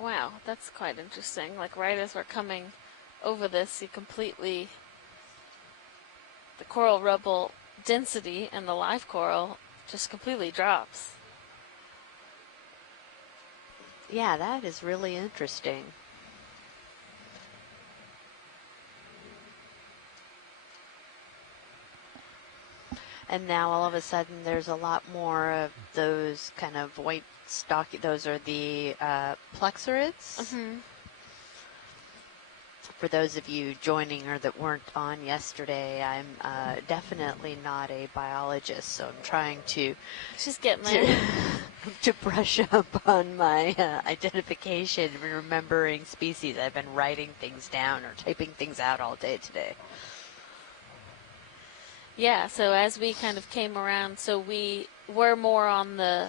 Wow, that's quite interesting. Like right as we're coming over this, the coral rubble density and the live coral just completely drops. Yeah, that is really interesting. And now all of a sudden there's a lot more of those kind of white stocky, those are the plexurids. Mm-hmm. For those of you joining or that weren't on yesterday, I'm definitely not a biologist, so I'm trying to She's getting there. to brush up on my identification and remembering species. I've been writing things down or typing things out all day today. Yeah, so as we kind of came around, so we were more on the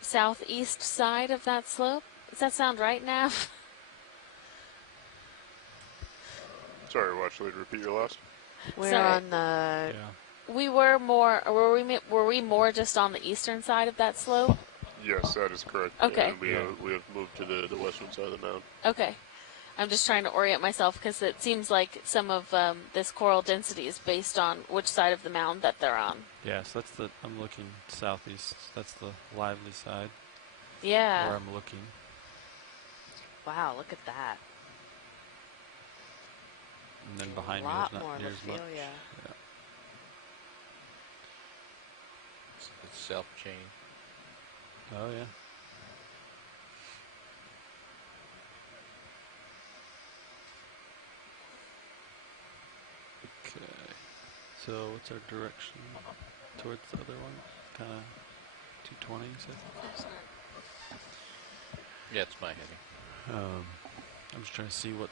southeast side of that slope. Does that sound right, Nav? Sorry, watch later. Repeat your last. We're Sorry. on the... Yeah. We were more, were we more just on the eastern side of that slope? Yes, that is correct. Okay. And we have moved to the western side of the mountain. Okay. I'm just trying to orient myself because it seems like some of this coral density is based on which side of the mound that they're on. Yeah, so that's I'm looking southeast. That's the lively side. Yeah. Where I'm looking. Wow, look at that. And then behind a me lot there's more not near as much. yeah. It's self-chain. Oh, yeah. Okay. So what's our direction towards the other one? Kind of 220, you said? Yeah, it's my heading. I'm just trying to see what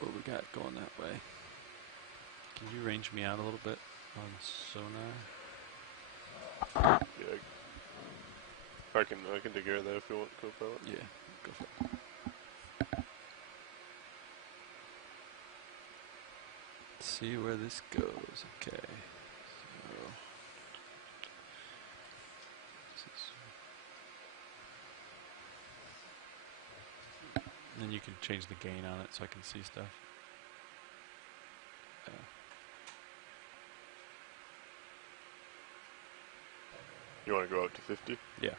we got going that way. Can you range me out a little bit on sonar? Yeah, I can take care of that if you want, co-pilot. Yeah, go for it. Let's see where this goes. Okay. So and then you can change the gain on it so I can see stuff. You want to go up to 50? Yeah.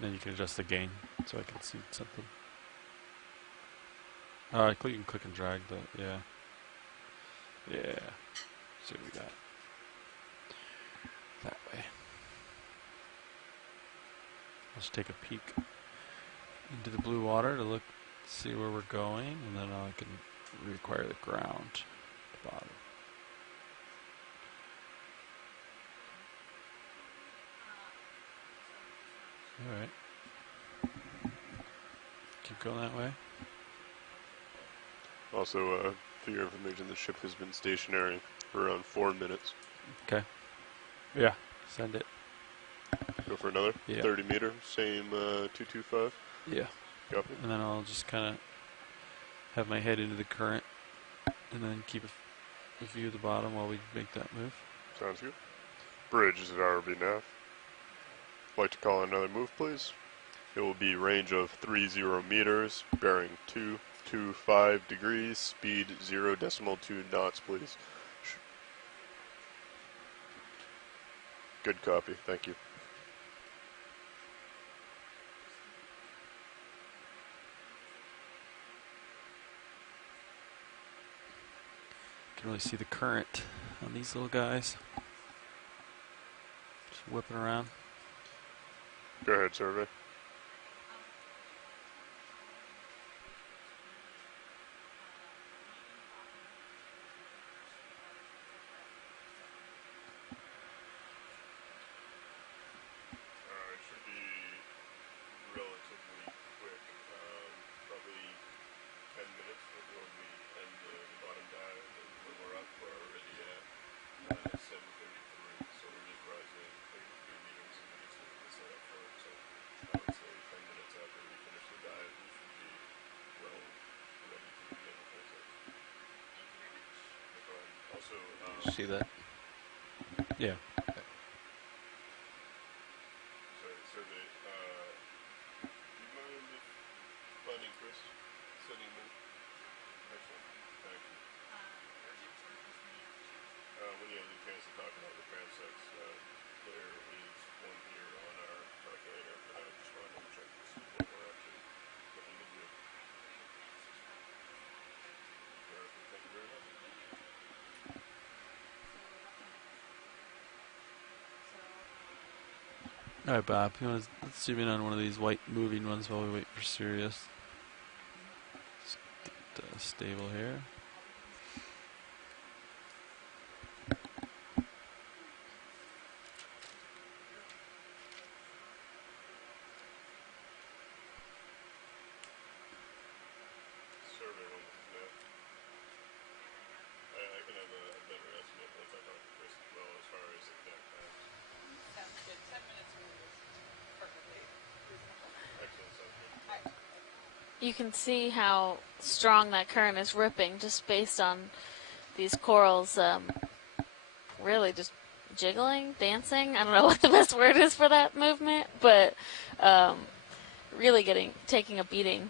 Then you can adjust the gain so I can see something. You can click and drag the, yeah. Yeah. See what we got. That way. I'll just take a peek into the blue water to see where we're going, and then I can require the ground at the bottom. Alright. Keep going that way. Also, for your information, the ship has been stationary for around 4 minutes. Okay. Yeah, send it. Go for another? Yeah. 30 meter, same 225? Yeah. Copy. And then I'll just kind of have my head into the current and then keep a view of the bottom while we make that move. Sounds good. Bridge is at ROV nav. Like to call another move, please. It will be range of 30 meters, bearing 225 degrees, speed 0.2 knots, please. Good copy, thank you. Can really see the current on these little guys. Just whipping around. Go ahead, survey. It should be relatively quick, probably 10 minutes before we end the bottom dive, and when we're up, we're already at 7:33, so we're just rising like a few meters, and we just look at the setup for it, so I would say 10 minutes after we finish the dive, we should be well ready to begin the full test. No problem. Also, See that? Yeah. Sorry, so the, do you mind finding Chris sitting in? Excellent. Thank you. When you have the chance to talk about the cram sets, there is one here on our calculator, but I just wanted to check to see what we're actually looking to do. Perfect. Thank you very much. All right, Bob. You want to let's zoom in on one of these white moving ones while we wait for Sirius. Let's get stable here. Survey one is that. I can have a better estimate once I talk to Chris as well as far as exact times. Sounds good. 10 minutes is perfectly reasonable. Excellent. Sounds good. You can see how strong that current is ripping just based on these corals really just jiggling, dancing. I don't know what the best word is for that movement, but really taking a beating.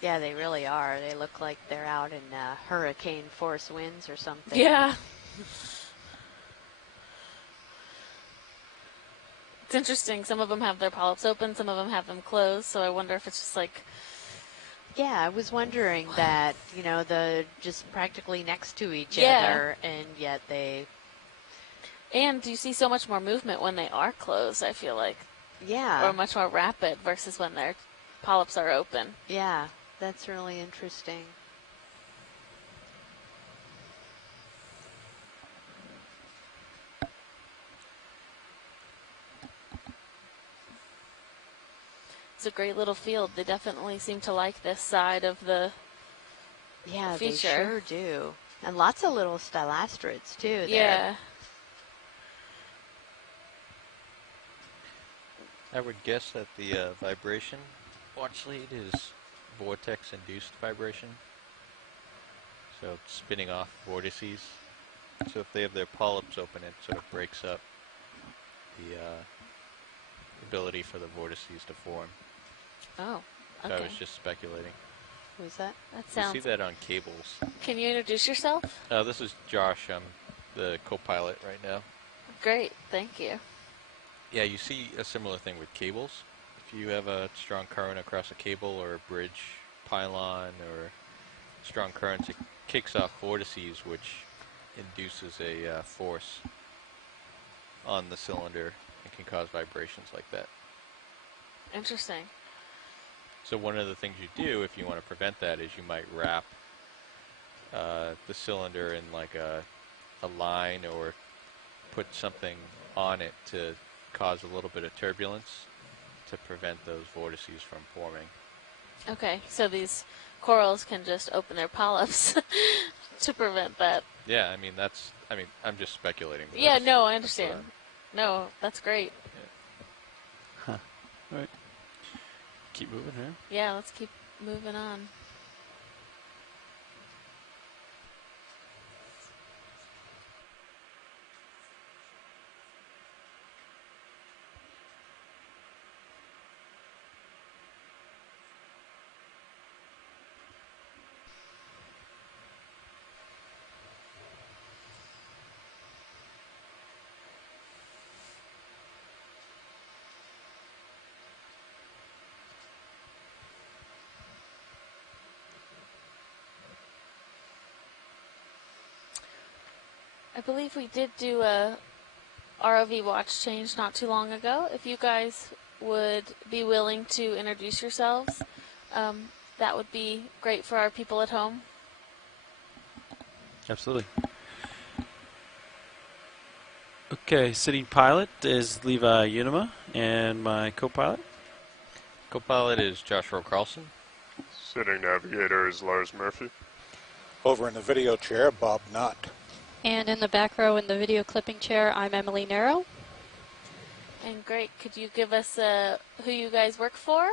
Yeah, they really are. They look like they're out in hurricane force winds or something. Yeah. It's interesting. Some of them have their polyps open, some of them have them closed, so I wonder if it's just like... Yeah, I was wondering that, the just practically next to each Yeah. other, and yet they... And you see so much more movement when they are closed, I feel like. Yeah. Or much more rapid versus when their polyps are open. Yeah, that's really interesting. It's a great little field. They definitely seem to like this side of the Yeah, feature. they sure do. And lots of little stylastrids, too. Yeah. I would guess that the vibration watch lead is vortex-induced vibration. So it's spinning off vortices. So if they have their polyps open, it sort of breaks up the ability for the vortices to form. Oh, So okay. I was just speculating. Was that? That You sounds... see that on cables. Can you introduce yourself? This is Josh. I'm the co-pilot right now. Great, thank you. Yeah, you see a similar thing with cables. If you have a strong current across a cable or a bridge pylon or strong currents, it kicks off vortices, which induces a force on the cylinder and can cause vibrations like that. Interesting. So one of the things you do if you want to prevent that is you might wrap the cylinder in like a line or put something on it to cause a little bit of turbulence to prevent those vortices from forming. Okay, so these corals can just open their polyps to prevent that. Yeah, I'm just speculating. but Yeah, that's- no, I that's what understand. No, that's great. Huh. All right. Keep moving here. Yeah, let's keep moving on. I believe we did do a ROV watch change not too long ago. If you guys would be willing to introduce yourselves, that would be great for our people at home. Absolutely. Okay, sitting pilot is Levi Unima, and my co-pilot. Co-pilot is Joshua Carlson. Sitting navigator is Lars Murphy. Over in the video chair, Bob Knott. And in the back row in the video clipping chair, I'm Emily Narrow. And great, could you give us who you guys work for?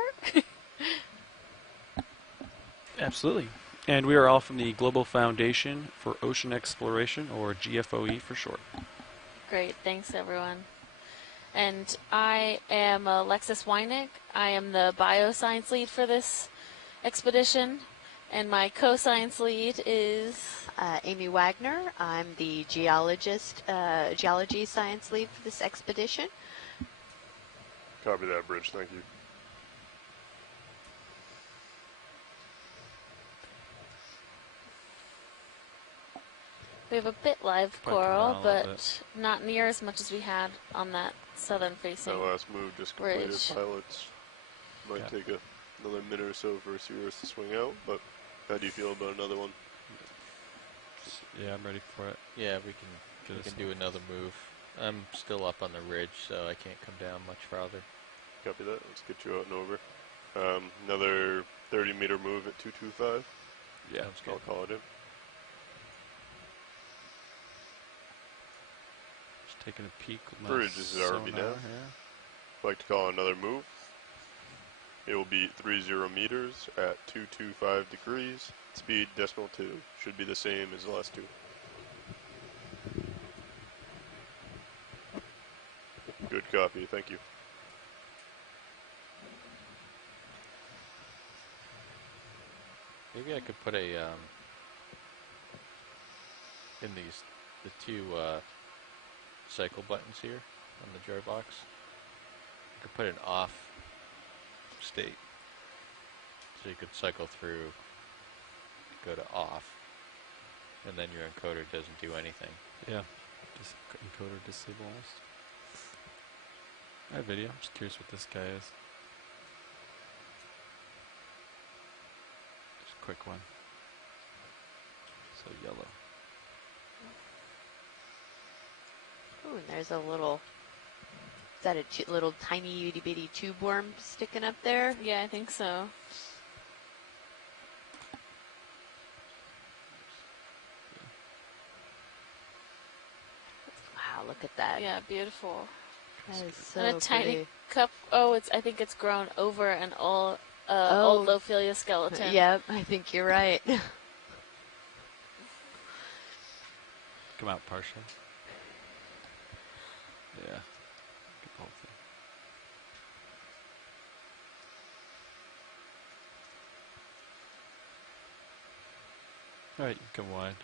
Absolutely. And we are all from the Global Foundation for Ocean Exploration, or GFOE for short. Great, thanks everyone. And I am Alexis Weinig. I am the bioscience lead for this expedition, and my co-science lead is Amy Wagner. I'm the geology science lead for this expedition. Copy that, Bridge. Thank you. we have a bit live Quite down coral, a little but bit. not near as much as we had on that southern facing. That last move just completed. Bridge. Pilots might Yeah. take another minute or so for Sirius to swing out, but how do you feel about another one? Yeah, I'm ready for it. Yeah, we Get can us do another move. I'm still up on the ridge, so I can't come down much farther. Copy that. Let's get you out and over. Another 30-meter move at 225. Yeah, I'll call it in. Just taking a peek with my Bridge, this is ROV sonar now. here. I'd like to call another move. It will be 30 meters at 225 degrees. Speed decimal 2. Should be the same as the last two. Good copy. Thank you. Maybe I could put a in the two cycle buttons here on the jar box. I could put an off state, so you could cycle through, go to off, and then your encoder doesn't do anything. Yeah, encoder disable almost. I have video. I'm just curious what this guy is. Just a quick one. So yellow. Ooh, and there's a little, is that a little tiny itty bitty tube worm sticking up there? Yeah, I think so. Wow, look at that. Yeah, beautiful. That is so and a tiny pretty. cup. Oh, I think it's grown over an old Lophilia skeleton. Yep, I think you're right. Come out partially. Yeah. Get the whole thing. Alright, you can come wide.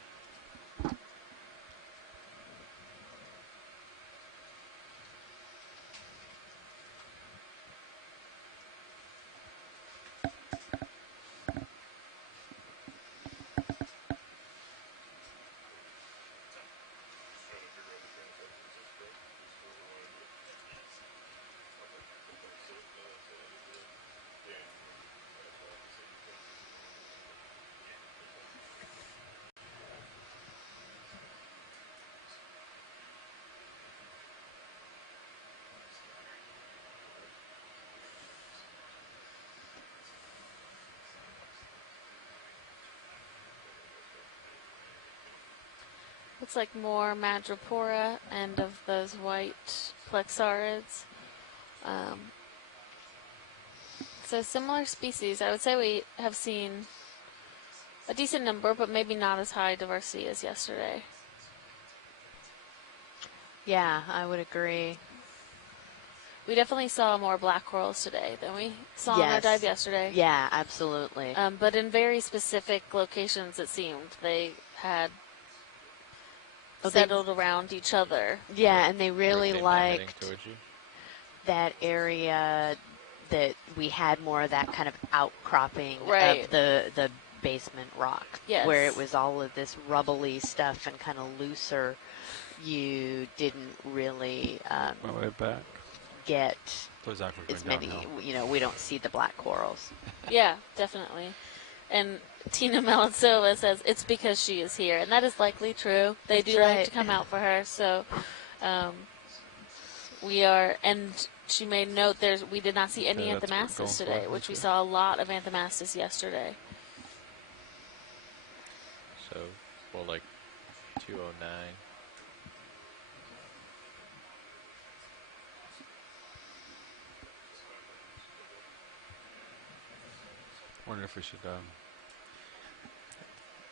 Looks like more Madrepora and of those white plexarids. So similar species. I would say we have seen a decent number, but maybe not as high diversity as yesterday. Yeah, I would agree. We definitely saw more black corals today than we saw on our Yes. dive yesterday. Yeah, absolutely. But in very specific locations, it seemed. They had settled around each other. Yeah, and they really Like they're not heading liked towards you. that area that we had more of that kind of outcropping Right. of the basement rock. Yes. Where it was all of this rubbly stuff and kind of looser. You didn't really My way back. get Those aqua as going many, downhill. we don't see the black corals. Yeah, definitely. And Tina Melanzova says it's because she is here, and that is likely true. They That's do like right. to come out for her, so we are. And she made note we did not see any Okay, that's what we're Anthomastus going today, for. which we Okay. saw a lot of Anthomastus yesterday. So, well, like 209. Wonder if we should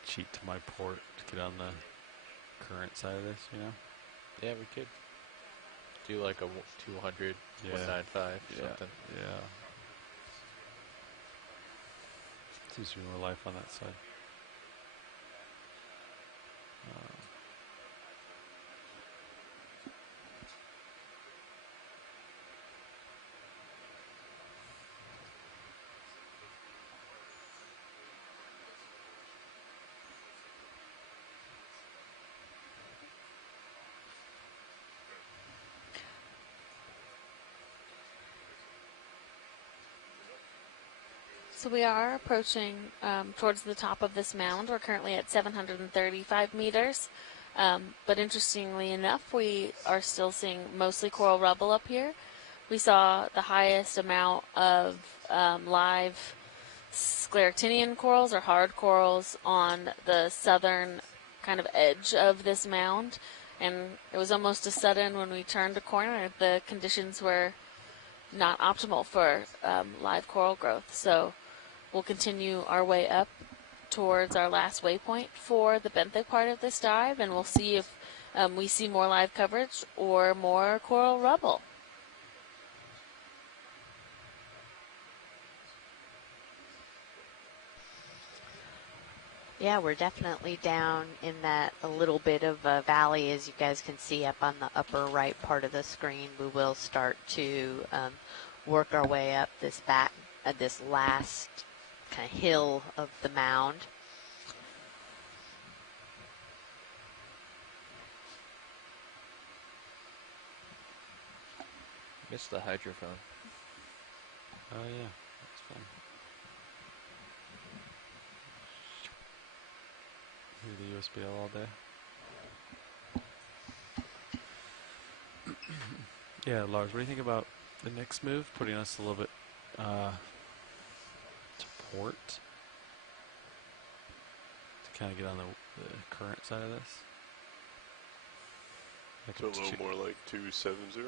cheat to my port to get on the current side of this, you know? Yeah, we could do like a 200, Yeah. 195, Yeah. something. Yeah. Seems to be more life on that side. So we are approaching towards the top of this mound. We're currently at 735 meters. But interestingly enough, we are still seeing mostly coral rubble up here. We saw the highest amount of live scleractinian corals or hard corals on the southern kind of edge of this mound. And it was almost a sudden when we turned a corner, the conditions were not optimal for live coral growth. So we'll continue our way up towards our last waypoint for the benthic part of this dive, and we'll see if we see more live coverage or more coral rubble. Yeah, we're definitely down in that a little bit of a valley, as you guys can see up on the upper right part of the screen. We will start to work our way up this this last kind of hill of the mound. Missed the hydrophone. Oh yeah, that's fun. Hear the USBL all day. Yeah, Lars, what do you think about the next move, putting us a little bit to port to kind of get on the current side of this? Like So a little more like 270?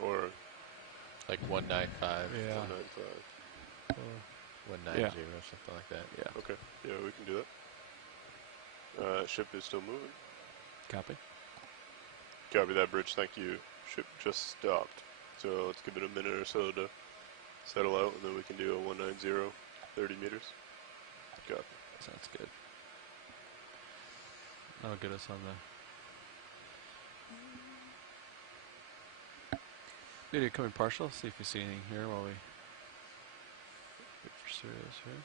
Or Like 195, Yeah. 195. 190, Yeah. or something like that. Yeah. Okay, yeah, we can do that. Ship is still moving. Copy. Copy that, bridge. Thank you. Ship just stopped. So let's give it a minute or so to settle out, and then we can do a 190, 30 meters. Copy. Sounds good. That'll get us on the video coming partial. See if you see anything here while we wait for serials here.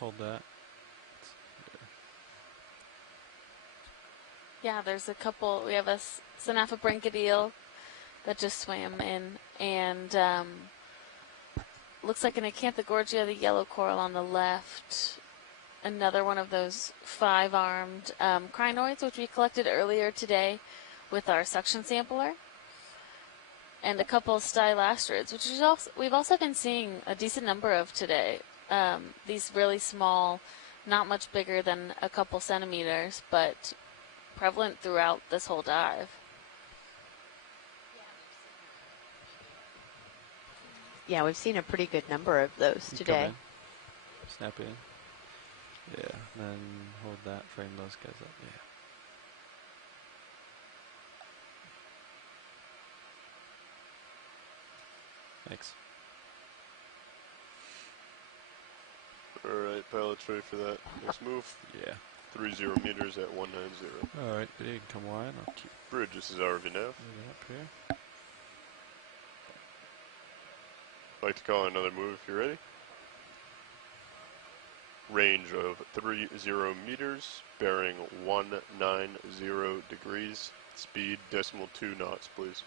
Hold that. Yeah, there's a couple. We have a Sinafa brincadile that just swam in, and looks like an Acanthogorgia, the yellow coral on the left. Another one of those 5-armed crinoids, which we collected earlier today with our suction sampler. And a couple of stylastrids, which is we've also been seeing a decent number of today. These really small, not much bigger than a couple centimeters, but prevalent throughout this whole dive. Yeah, we've seen a pretty good number of those You come today. in, snap in. Yeah, and then hold that, frame those guys up. Yeah. Thanks. Alright, pilots ready for that. Next move. Yeah. 30 meters at 190. Alright, video can come wide. I'll keep Bridge, this is ROV nav. moving up here. Like to call another move if you're ready. Range of 30 meters, bearing 190 degrees. Speed .2 knots, please.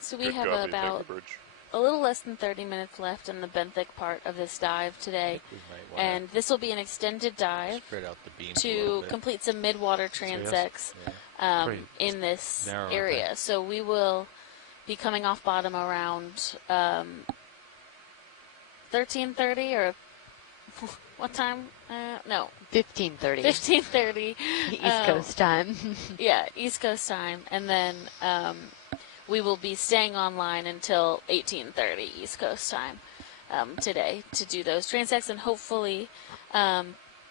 So we Good have copy. Thank about you, Bridge. a little less than 30 minutes left in the benthic part of this dive today. We might want And this will be an extended to dive spread out the beams a little to bit. complete some midwater transects Yeah. Pretty in this narrow, aren't area. they? So we will be coming off bottom around 13:30 or What time? No, 15:30 15:30. East Coast time. Yeah, East Coast time, and then we will be staying online until 18:30 East Coast time today to do those transects, and hopefully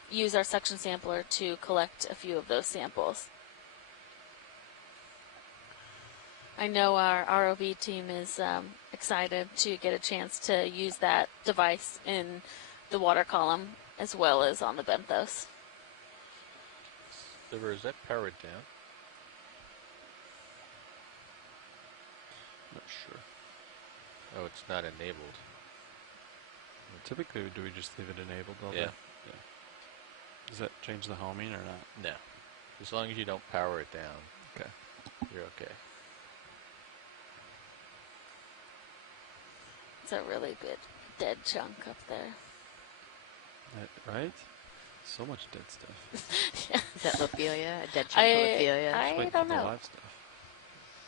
use our suction sampler to collect a few of those samples. I know our ROV team is excited to get a chance to use that device in the water column as well as on the benthos. Sliver, is that powered down? Not sure. Oh, it's not enabled. Well, typically, do we just leave it enabled all Yeah. day? Yeah. Does that change the homing or not? No. As long as you don't power it down, Okay. you're okay. It's a really big dead chunk up there. Right? So much dead stuff. Yeah. Is that Lophelia? A dead chunk of Lophelia? I Just wait don't for the know. live stuff.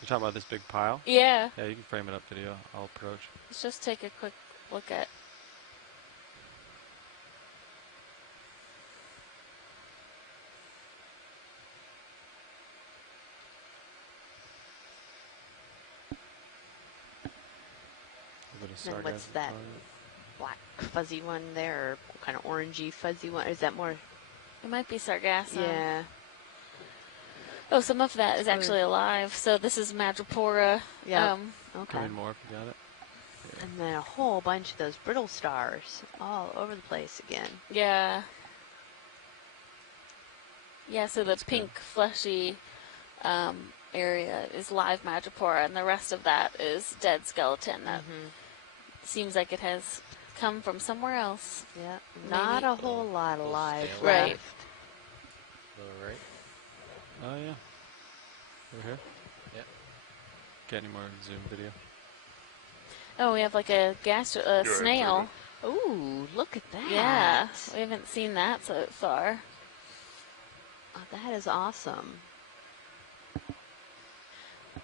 You're talking about this big pile? Yeah, Yeah, you can frame it up video. I'll approach. let's just take a quick look at. A bit of Then what's sargassum that? on Black fuzzy one there, or kind of orangey fuzzy one? Is that more? It might be sargassum. Yeah. Oh, some of that is actually alive. So this is Madrepora. Yeah. it. Okay. Come in more if you got it. And then a whole bunch of those brittle stars all over the place again. Yeah. Yeah, so the That's good. pink fleshy area is live Madrepora, and the rest of that is dead skeleton. That seems like it has come from somewhere else. Yeah. Not a whole Little- lot little alive snail. Right. left. All right. Oh, yeah. Over here? Yep. Get any more zoom video? Oh, we have like a You're snail. Ooh, look at that. Yeah, we haven't seen that so far. Oh, that is awesome.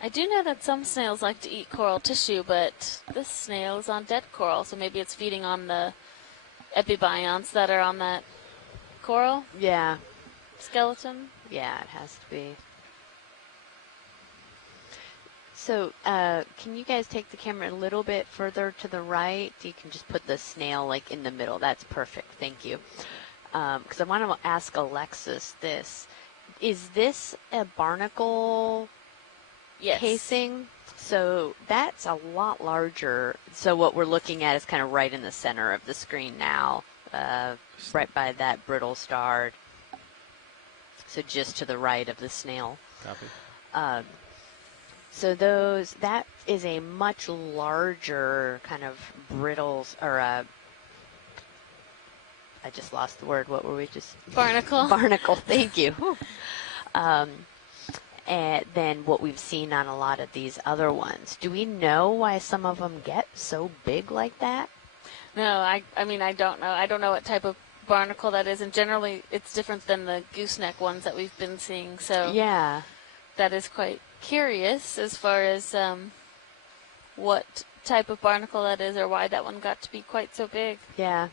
I do know that some snails like to eat coral tissue, but this snail is on dead coral, so maybe it's feeding on the epibionts that are on that coral Yeah. skeleton. Yeah, it has to be. So, can you guys take the camera a little bit further to the right? You can just put the snail like in the middle. That's perfect. Thank you. Because I want to ask Alexis this. Is this a barnacle Yes. casing? So that's a lot larger. So what we're looking at is kind of right in the center of the screen now, right by that brittle star. So just to the right of the snail. Copy. So that is a much larger kind of brittles, or I just lost the word. What were we just? Barnacle. Barnacle. Thank you. And then what we've seen on a lot of these other ones. Do we know why some of them get so big like that? No, I mean, I don't know. I don't know what type of barnacle that is, and generally it's different than the gooseneck ones that we've been seeing. So Yeah. that is quite curious as far as what type of barnacle that is or why that one got to be quite so big. Yeah.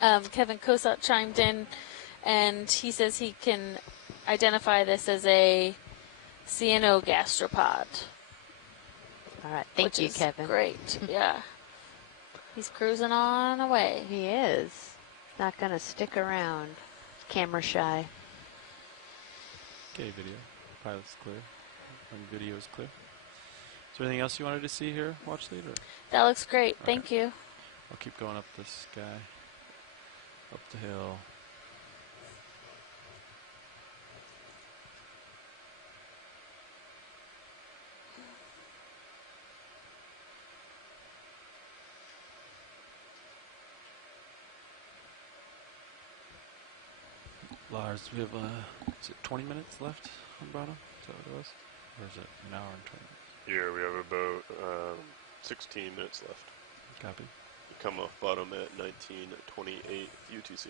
Kevin Kosat chimed in, and he says he can identify this as a cyanogastropod. All right. Thank which you, is Kevin. Great. Yeah. He's cruising on away. He is. Not going to stick around. Camera shy. Okay, video. Pilot's clear. And video is clear. Is there anything else you wanted to see here, watch lead? Or? That looks great. All Thank right. you. I'll keep going up this guy. Up the hill. Lars, we have, is it 20 minutes left on bottom? Is that what it was? Or is it an hour and 20 minutes? Yeah, we have about 16 minutes left. Copy. We come off bottom at 19:28 UTC.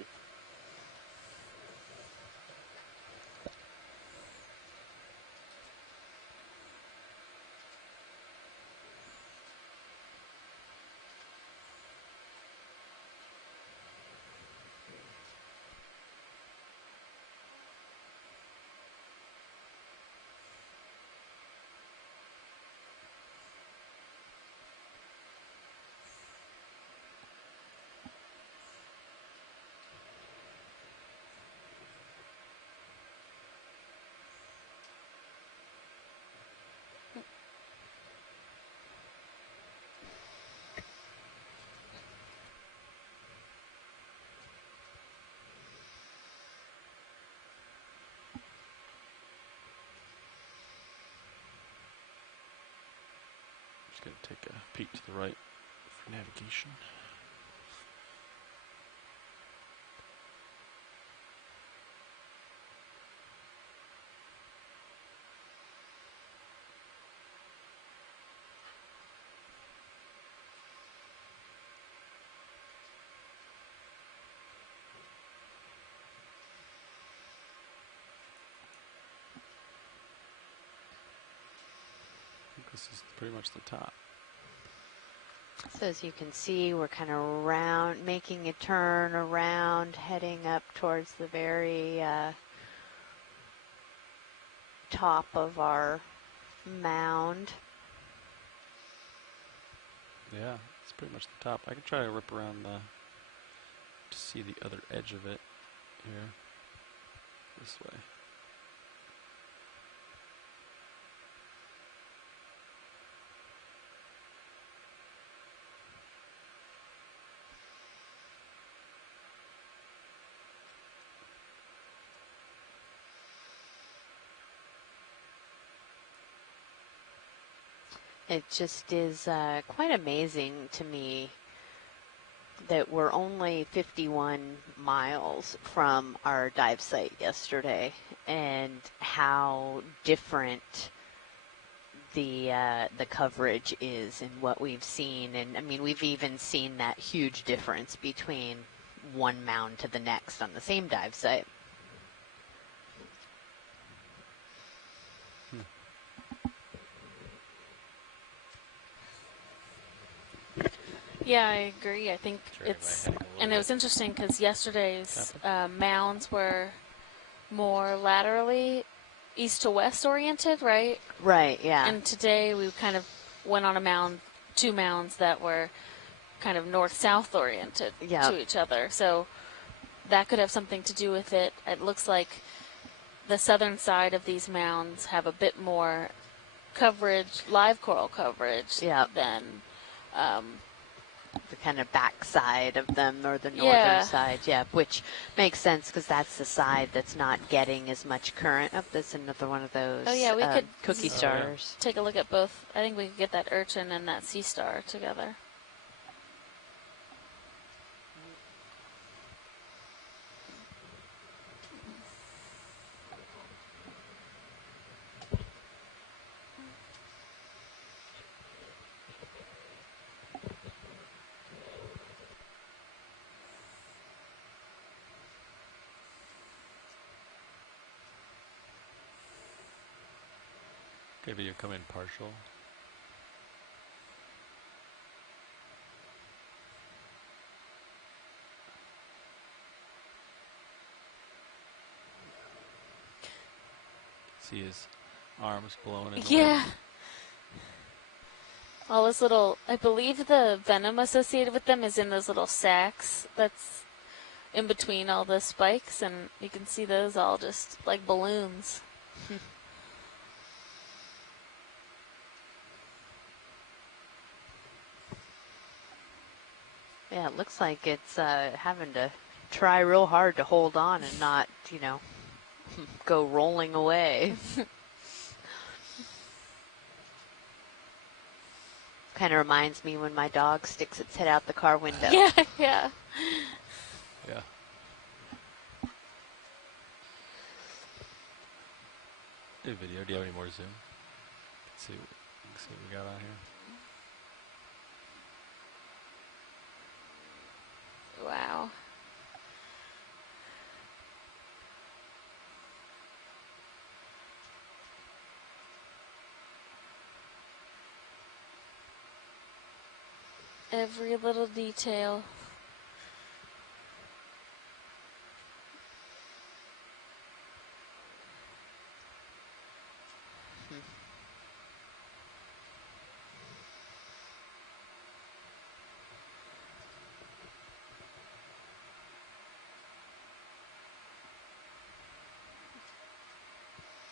take a peek to the right for navigation. This is pretty much the top. So as you can see, we're kind of making a turn around, heading up towards the very top of our mound. Yeah, it's pretty much the top. I can try to rip around to see the other edge of it here, this way. It just is quite amazing to me that we're only 51 miles from our dive site yesterday, and how different the coverage is in what we've seen. And I mean, we've even seen that huge difference between one mound to the next on the same dive site. Yeah, I agree. I think it's, and it was interesting because yesterday's mounds were more laterally east to west oriented, right? Right, yeah. And today we kind of went on two mounds that were kind of north-south oriented to each other. So that could have something to do with it. It looks like the southern side of these mounds have a bit more coverage, live coral coverage, than the kind of back side of them, or the northern side, which makes sense because that's the side that's not getting as much current. That's another one of those we could cookie stars. Take a look at both. I think we could get that urchin and that sea star together. Okay, video come in partial. See his arms glowing in the wind. All this little, I believe the venom associated with them is in those little sacs that's in between all the spikes, and you can see those all just like balloons. Yeah, it looks like it's having to try real hard to hold on and not, go rolling away. Kind of reminds me when my dog sticks its head out the car window. Yeah. Yeah. Hey, video. Do you have any more zoom? Let's see what we got on here. Wow. Every little detail.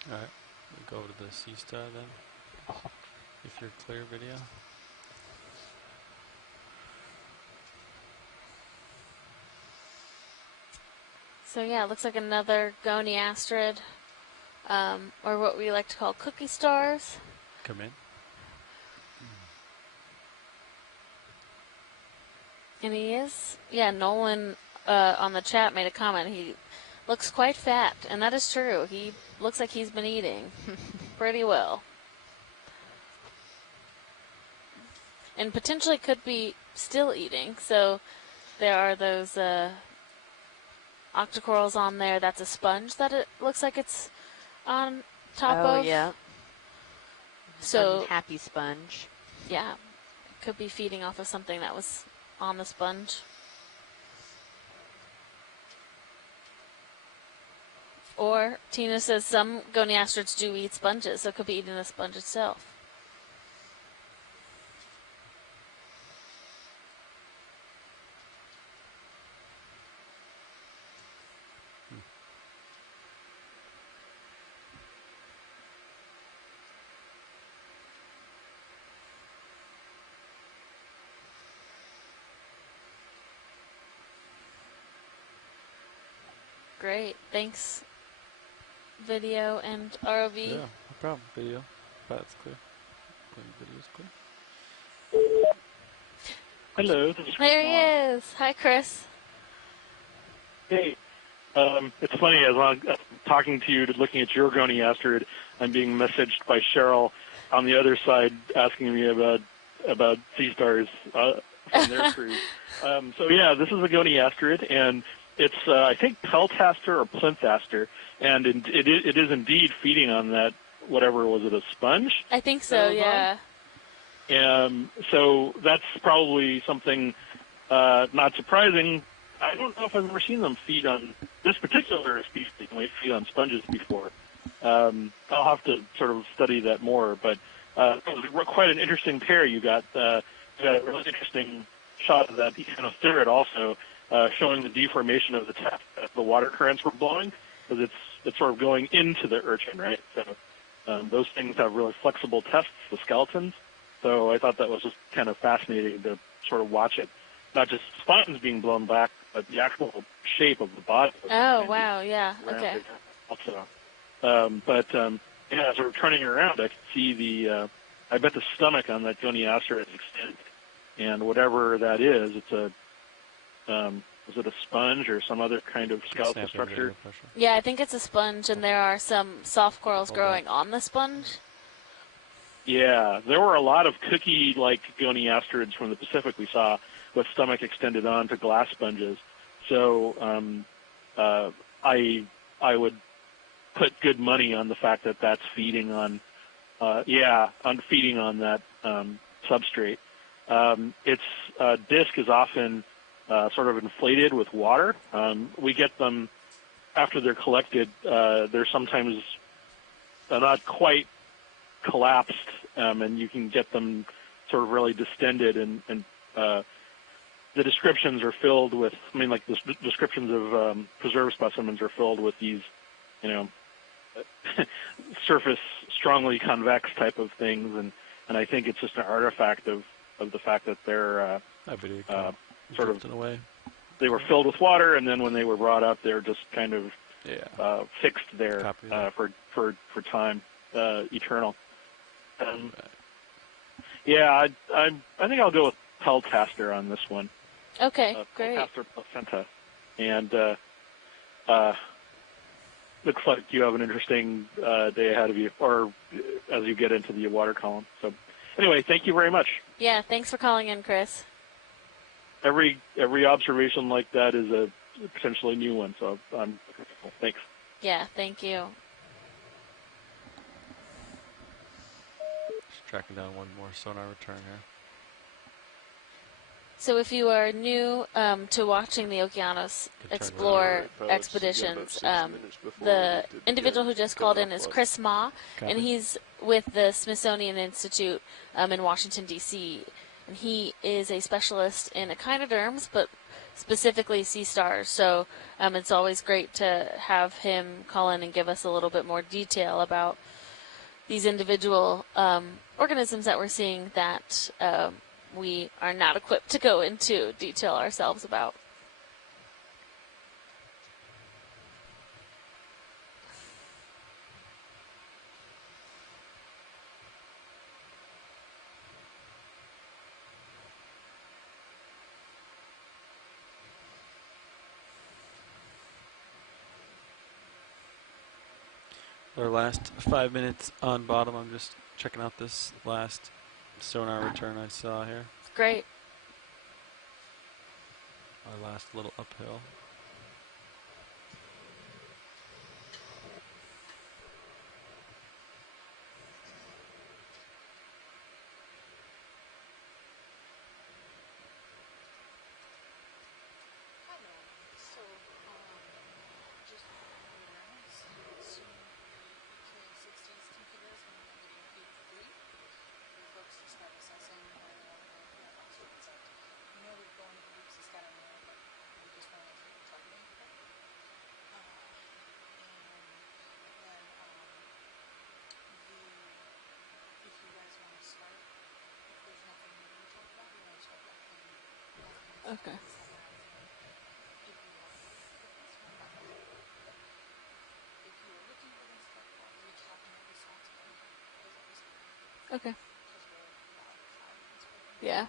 All right, we'll go to the sea star then, if you're clear, video. So yeah, it looks like another goniastrid, or what we like to call cookie stars. Come in. And he is, yeah, Nolan on the chat made a comment. He looks quite fat, and that is true. He looks like he's been eating pretty well. And potentially could be still eating. So there are those octocorals on there. That's a sponge that it looks like it's on top of. Oh, yeah. So, Unhappy sponge. yeah, could be feeding off of something that was on the sponge. Or Tina says some goniastrids do eat sponges, so it could be eating the sponge itself. Great, thanks, video and ROV. Yeah, no problem. Video. That's clear. Video's clear. Hello, this is Chris There he Long. is. Hi, Chris. Hey, it's funny, as I'm talking to you, looking at your goniastrid, I'm being messaged by Cheryl on the other side asking me about sea stars from their cruise. So yeah, this is a goniastrid, and it's I think peltaster or plintaster, and it is indeed feeding on that, whatever, was it a sponge? I think so, yeah. So that's probably something not surprising. I don't know if I've ever seen them feed on this particular species. They feed on sponges before. I'll have to sort of study that more. But it was quite an interesting pair. You got a really interesting shot of that Econotherid also, showing the deformation of the test as the water currents were blowing, because it's sort of going into the urchin, right? So those things have really flexible tests, the skeletons. So I thought that was just kind of fascinating to sort of watch it. Not just spines being blown back, but the actual shape of the body. Oh, wow, yeah, okay. Also. Yeah, as we're turning around, I could see I bet the stomach on that goniastrid is extended. And whatever that is, it's is it a sponge or some other kind of skeletal structure? Yeah, I think it's a sponge, and there are some soft corals growing on the sponge. Yeah, there were a lot of cookie-like goniastrids from the Pacific we saw with stomach extended onto glass sponges. So I would put good money on the fact that that's feeding on, feeding on that substrate. Its disc is often sort of inflated with water. We get them after they're collected. They're sometimes not quite collapsed, and you can get them sort of really distended, and the descriptions are filled with, the descriptions of preserved specimens are filled with these, surface strongly convex type of things, and I think it's just an artifact of the fact that they're sort of, they were filled with water, and then when they were brought up, they're just kind of fixed there for time, eternal. I think I'll go with peltaster on this one. Okay, great. Peltaster placenta, and looks like you have an interesting day ahead of you, or as you get into the water column. So, anyway, thank you very much. Yeah, thanks for calling in, Chris. Every observation like that is a potentially new one, so I'm grateful. Thanks. Yeah, thank you. Just tracking down one more sonar return here. So if you are new to watching the Okeanos Explorer expeditions, the individual who just called in is Chris Ma, and he's with the Smithsonian Institute in Washington, D.C., and he is a specialist in echinoderms, but specifically sea stars. So it's always great to have him call in and give us a little bit more detail about these individual organisms that we're seeing that we are not equipped to go into detail ourselves about. Our last 5 minutes on bottom. I'm just checking out this last sonar return I saw here. It's great. Our last little uphill. So, just rounds, soon EK60s configures when you're getting feed 3 for folks to start assessing where they want to go for that last one. So, we know we're going to the deep sea scattering there, but we just want to make sure we're targeting for that. And then, if you guys want to start, if there's nothing new to talk about, we want to start that thing. Okay. Okay. Yeah.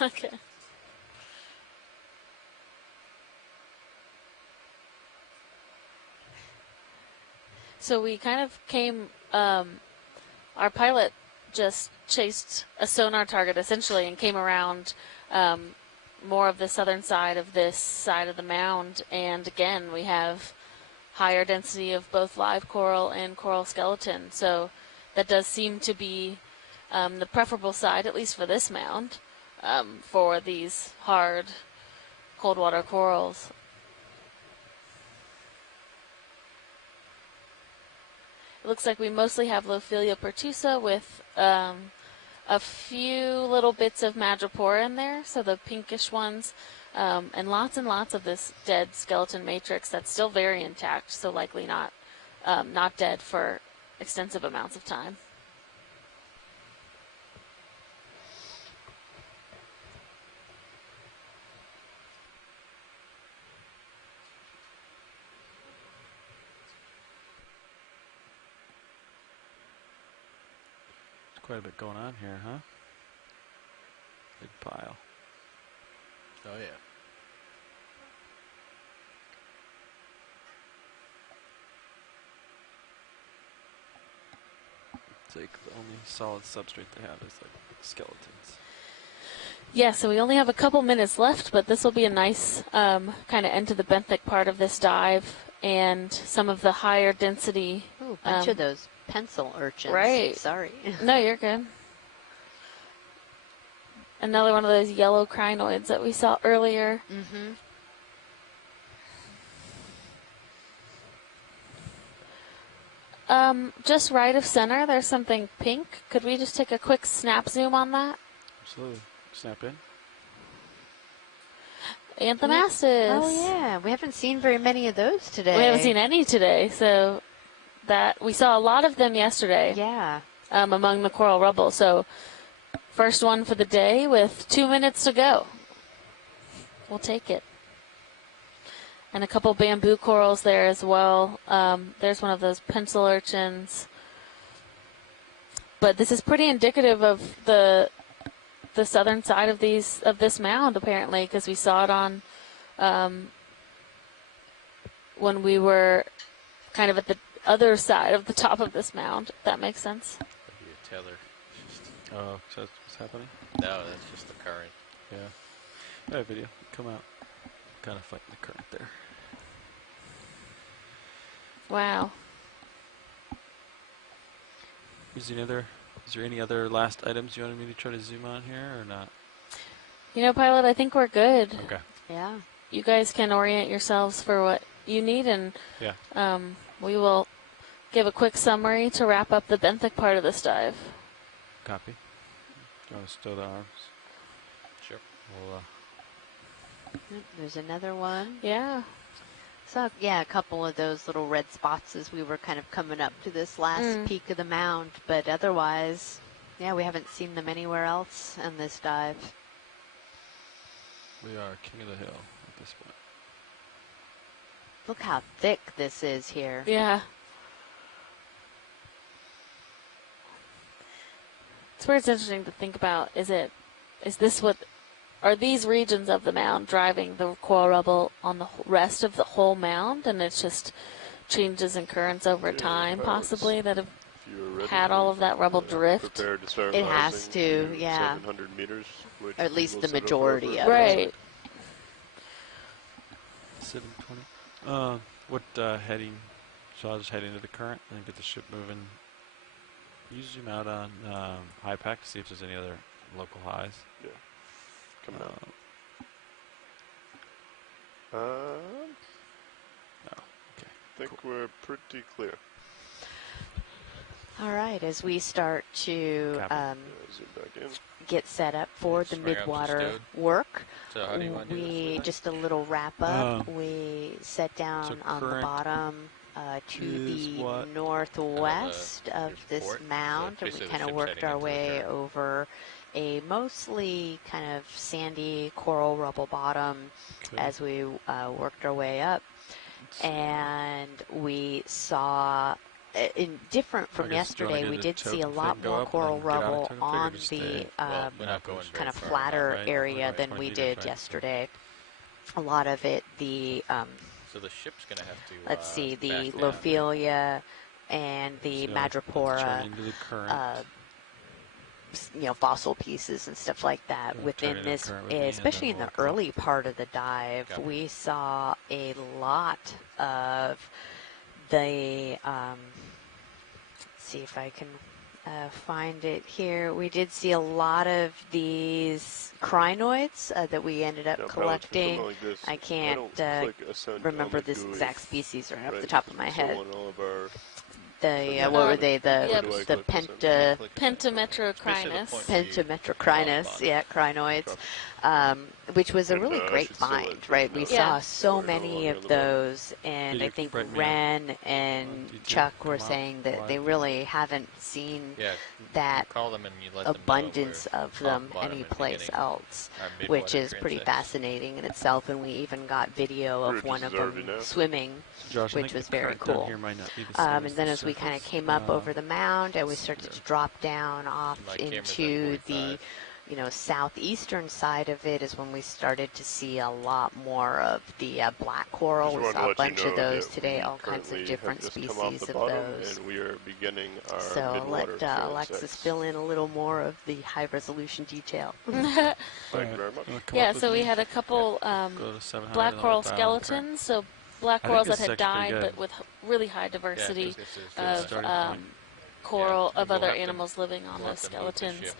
Okay. So we kind of came, our pilot just chased a sonar target essentially and came around more of the southern side of this side of the mound. And again, we have higher density of both live coral and coral skeleton. So that does seem to be the preferable side, at least for this mound, for these hard cold water corals. It looks like we mostly have Lophilia pertusa with a few little bits of madrepora in there, so the pinkish ones, and lots of this dead skeleton matrix that's still very intact, so likely not dead for extensive amounts of time. Quite a bit going on here, huh? Big pile. Oh yeah. It's like the only solid substrate they have is like skeletons. Yeah, so we only have a couple minutes left, but this will be a nice kind of end to the benthic part of this dive, and some of the higher density. Ooh, a bunch of those pencil urchins. Right. Sorry. No, you're good. Another one of those yellow crinoids that we saw earlier. Mm-hmm. Just right of center, there's something pink. Could we just take a quick snap zoom on that? Absolutely. Snap in. Anthomastus. Oh, yeah. We haven't seen very many of those today. We haven't seen any today, so that we saw a lot of them yesterday. Yeah. Among the coral rubble. So first one for the day with 2 minutes to go. We'll take it. And a couple bamboo corals there as well. There's one of those pencil urchins. But this is pretty indicative of the southern side of this mound, apparently, because we saw it on when we were kind of at the other side of the top of this mound, if that makes sense. That'd be a tether. Oh, so that's what's happening? No, that's just the current. Yeah. Hey, video. Come out. Kind of fighting the current there. Wow. Is there any other last items you wanted me to try to zoom on here or not? You know, Pilot, I think we're good. Okay. Yeah. You guys can orient yourselves for what you need, and yeah. We will give a quick summary to wrap up the benthic part of this dive. Copy. Do you want to stow the arms? Sure. We'll, There's another one. Yeah. So, yeah, a couple of those little red spots as we were kind of coming up to this last peak of the mound. But otherwise, yeah, we haven't seen them anywhere else in this dive. we are king of the hill at this point. Look how thick this is here. Yeah. It's where it's interesting to think about. Is this what are these regions of the mound driving the coral rubble on the rest of the whole mound, and it's just changes in currents over Yeah, time, pilots, possibly, that have if you're ready, had all of that rubble drift? prepared to start It has rising to, yeah. 700 meters, which Or at we least will the set up majority over- of it. Right. Sitting 20. What heading? So I'll just head into the current and get the ship moving. You zoom out on high pack to see if there's any other local highs. Yeah. Coming out. No. Okay. I think we're pretty clear. All right, as we start to Copy. Zoom back in. get set up for the Swing up to midwater stowed. work, So how do you want to do we this? just a little wrap up. We set down so on the current bottom to is the what? northwest of here's this port. So mound, and we basically the kind of ship's worked heading our into the way current. over a mostly kind of sandy coral rubble bottom Okay. as we worked our way up. And we saw, different I from guess, do you wanna yesterday, do we the did see a token lot thing, go more up and coral then get out of rubble token figure, on just the stay? Well, we're not going kind very of far. flatter Right, area right, than 20 we meters, did right. yesterday. A lot of it, the So the ship's going to have to. let's see, the back down. Lophelia and the So, let's Madrepora, turn into the current. fossil pieces and stuff like that Yeah, within turn into this, current with me, and especially in then the we'll go. early part of the dive, Copy. we saw a lot of the, let's see if I can find it here. We did see a lot of these crinoids that we ended up Now, pilots, for collecting. something like this, I can't don't click ascend remember on the this GUI, exact species right off the right? top of my So head. on all of our The Yeah. what were they? The Yeah, do I the click this in? penta Click ascend. Basically the Pentametrocrinus. point where you pentametrocrinus, lock yeah, crinoids, which was a And, really I great should still let find, George right? We know saw Yeah. so we're no many longer of on the boat. those, and Yeah, I you think can bring me Ren and did you Chuck were come out saying that they live? really haven't seen Yeah, that you call them and you let them know abundance we're of top them bottom any in the place beginning. else, Our which midwater is pretty transects. fascinating in itself. And we even got video of Bridge one is of already them now. swimming, Josh, I which think was the very current down cool. here might not be the same And as then the as we kind of surface. came up over the mound, and we started to drop down off My camera's at into the 45. southeastern side of it is when we started to see a lot more of the black coral. Just We wanted to saw a let you bunch of know those that today, we all kinds of currently different have just come off species the of bottom, those. and we are beginning our So midwater let Alexis transects. fill in a little more of the high resolution detail. Thank you very much. Wanna come Yeah, up with so we me? had a couple Go to 700 black and then coral dial in current. skeletons, so black I think corals this that is had actually pretty died, good. but with really high Yeah, I diversity think this is Good of starting point. coral, Yeah, of we'll other have to- animals living on we'll those have to move the skeletons. ship,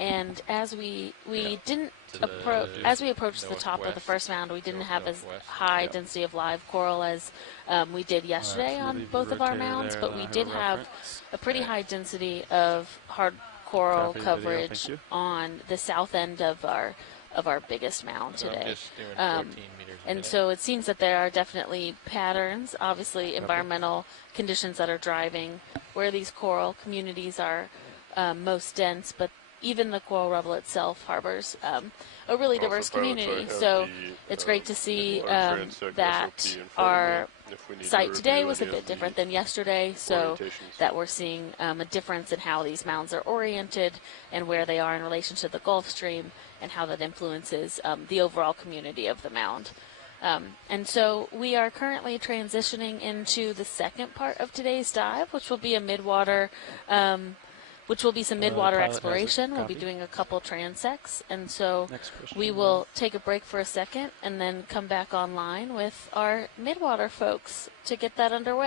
And as we yeah, didn't to the as we approached the top of the northwest, first mound, we didn't have as northwest. high Yep. density of live coral as we did yesterday on leave both your of our rotator mounds, there, but and we I did have reference. a pretty high density of hard coral Copy video, coverage thank you. on the south end of our biggest mound So I'm today. just doing 14 meters a And minute. so it seems that there are definitely patterns, obviously environmental conditions that are driving where these coral communities are most dense, but even the coral rubble itself harbors a really Also, diverse pilots, I community. have So the, it's great to see midwater transect that SOP in front of our me, if we need to site today review was a any bit of the different than yesterday, so orientations. that we're seeing a difference in how these mounds are oriented and where they are in relation to the Gulf Stream and how that influences the overall community of the mound. And so we are currently transitioning into the second part of today's dive, which will be a midwater, which will be some midwater pilot has a exploration. We'll be copy. doing a couple transects, and so Next question. we will take a break for a second and then come back online with our midwater folks to get that underway.